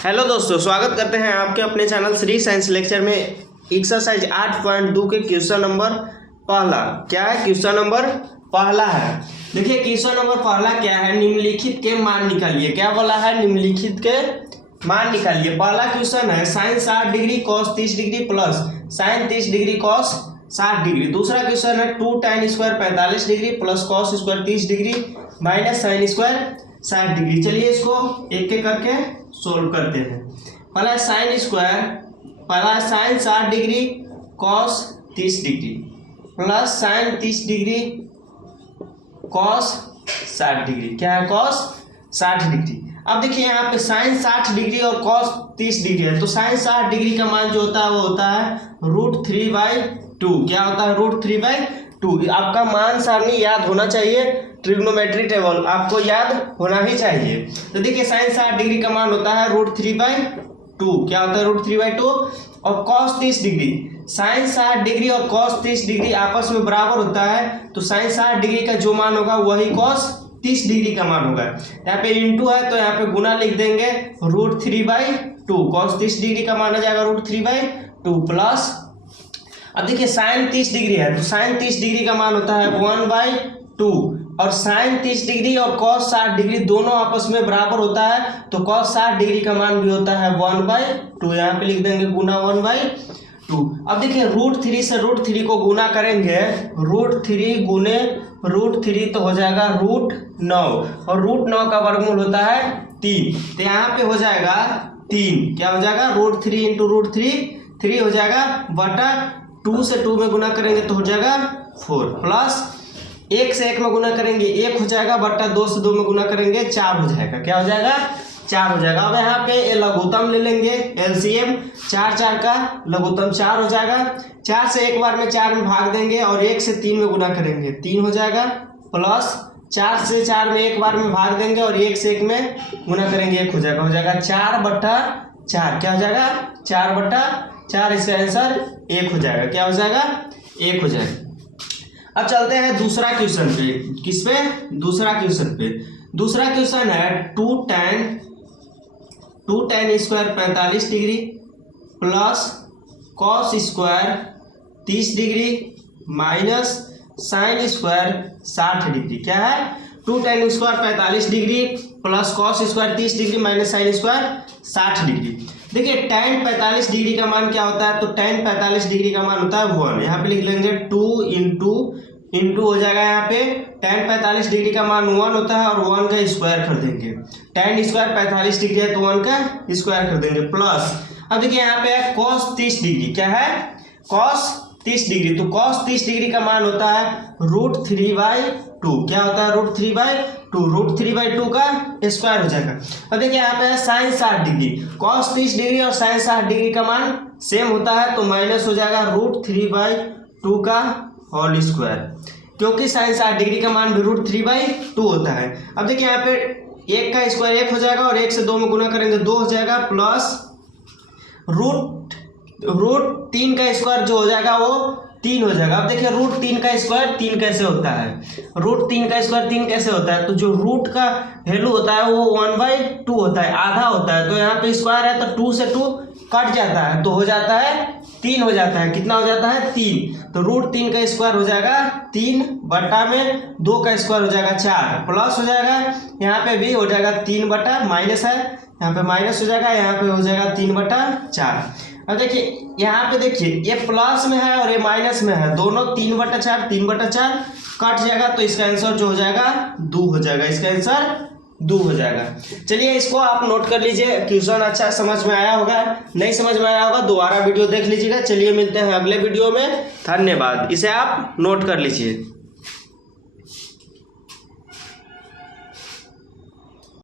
Hello दोस्तों, स्वागत करते हैं आपके अपने चैनल श्री साइंस लेक्चर में। एक्सरसाइज 8.2 के क्वेश्चन नंबर पहला क्या है? क्वेश्चन नंबर पहला है। देखिए क्वेश्चन नंबर पहला क्या है, निम्नलिखित के मान निकालिए। क्या बोला है? निम्नलिखित के मान निकालिए। पहला क्वेश्चन है sine 60 degree cos 30 degree plus sine 30 degree cos 60 degree. दूसरा क्वेश्चन है 2 tan square 45 degree plus cos square 30 degree minus sine square 60 degree. चलिए इसको एक एक करके सोल्व करते हैं। पहला sine 60 degree cos 30 degree plus sine 30 degree cos 60 degree. क्या है? Cos 60 degree. अब देखिए यहाँ पे साइन 60 डिग्री और कॉस 30 डिग्री है, तो साइन 60 डिग्री का मान जो होता है वो होता है √3/2। क्या होता है? √3/2। आपका मान सारणी याद होना चाहिए, ट्रिग्नोमेट्री टेबल आपको याद होना ही चाहिए। तो देखिए साइन 60 डिग्री का मान होता है √3/2। क्या होता है? √3/2। और कॉस 30 डिग्री, साइन 60 डिग्री और कॉस 30 डिग्री आपस में बराबर होता है, तो साइन 60 डिग्री का जो मान होगा वही कॉस 30 डिग्री का मान होगा। यहाँ पे इंटू है तो यहाँ पे गुना लिख देंगे √3/2। कॉस 30 डिग्री का मान आ जाएगा √3/2 प्लस, अब देखिए साइन 30 डिग्री है तो साइन 30 डिग्री का मान होता है 1/2। और साइन 30 डिग्री और कॉस 60 डिग्री दोनों आपस में बराबर होता है, तो कॉस 60 डिग्री का मान भी होता है 1/2। यहाँ पे लिख देंगे गुना 1/2। अब देखिए √3 से √3 को गुना करेंगे, √3 गुने √3 तो हो जाएगा √9 और √9 का वर्गमूल होता है 3, तो यहाँ पे हो जाएगा 3। क्या हो जाएगा? √3 इंटू √3 3 हो जाएगा बटा 2 से 2 में गुना करेंगे तो हो जाएगा 4 प्लस 1 से 1 में गुना करेंगे 1 हो जाएगा बटा 2 से 2 में गुना करेंगे 4 हो जाएगा। क्या हो जाएगा? 4 हो जाएगा। अब यहाँ पे लघुत्तम ले लेंगे एलसीएम, 4 4 का लघुत्तम 4 हो जाएगा। 4 से एक बार में 4 में भाग देंगे और 1 से 3 में गुना करेंगे 3 हो जाएगा प्लस 4 से 4 में एक बार में भाग देंगे और 1 से 1 में गुना करेंगे 1 हो जाएगा। 4/4। क्या हो जाएगा? 4/4। इसका आंसर 1 हो जाएगा। क्या हो जाएगा? 1 हो जाएगा। अब चलते हैं दूसरा क्वेश्चन पे। किस पे? दूसरा क्वेश्चन पे। दूसरा क्वेश्चन है 2 tan square 45 degree plus cos square 30 degree minus sine square 60 degree. क्या है? 2 tan square 45 degree plus cos square 30 degree minus sine square 60 degree. देखिए tan 45 डिग्री का मान क्या होता है? तो tan 45 डिग्री का मान होता है 1। यहाँ पे लिख लेंगे 2 इंटू हो जाएगा। यहाँ पे tan 45 डिग्री का मान 1 होता है और 1 का स्क्वायर कर देंगे। tan स्क्वायर 45 डिग्री है तो 1 का स्क्वायर कर देंगे प्लस, अब देखिए यहाँ पे है cos 30 डिग्री। क्या है? cos 30 degree. तो cos 30 डिग्री का मान होता है √3/2। क्या होता है? √3/2। √3/2 का स्क्वायर हो जाएगा। अब देखिए यहाँ पे है साइन 60 डिग्री, cos 30 डिग्री और साइन 60 डिग्री का मान सेम होता है, तो माइनस हो जाएगा √3/2 का होल स्क्वायर, क्योंकि साइन 60 डिग्री का मान भी √3/2 होता है। अब देखिए यहाँ पे 1 का स्क्वायर 1 हो जाएगा और 1 से 2 में गुना करेंगे 2 हो जाएगा प्लस √3 का स्क्वायर जो हो जाएगा वो 3 हो जाएगा। अब देखिए √3 का स्क्वायर 3 कैसे होता है? √3 का स्क्वायर 3 कैसे होता है? तो जो रूट का वैल्यू होता है वो 1/2 होता है, आधा होता है। तो यहाँ पे स्क्वायर है तो 2 से 2 कट जाता है तो हो जाता है 3 हो जाता है। कितना हो जाता है? 3। तो √3 का स्क्वायर हो जाएगा 3 बटा में 2 का स्क्वायर हो जाएगा 4 प्लस हो जाएगा, यहाँ पे भी हो जाएगा 3 बटा, माइनस है यहाँ पे माइनस हो जाएगा, यहाँ पे हो जाएगा 3/4। अब देखिए यहाँ पे देखिए ये प्लस में है और ये माइनस में है, दोनों 3/4 कट जाएगा, तो इसका आंसर जो हो जाएगा 2 हो जाएगा। इसका आंसर 2 हो जाएगा। चलिए इसको आप नोट कर लीजिए। क्वेश्चन अच्छा समझ में आया होगा, नहीं समझ में आया होगा दोबारा वीडियो देख लीजिएगा। चलिए मिलते हैं अगले वीडियो में। धन्यवाद। इसे आप नोट कर लीजिए।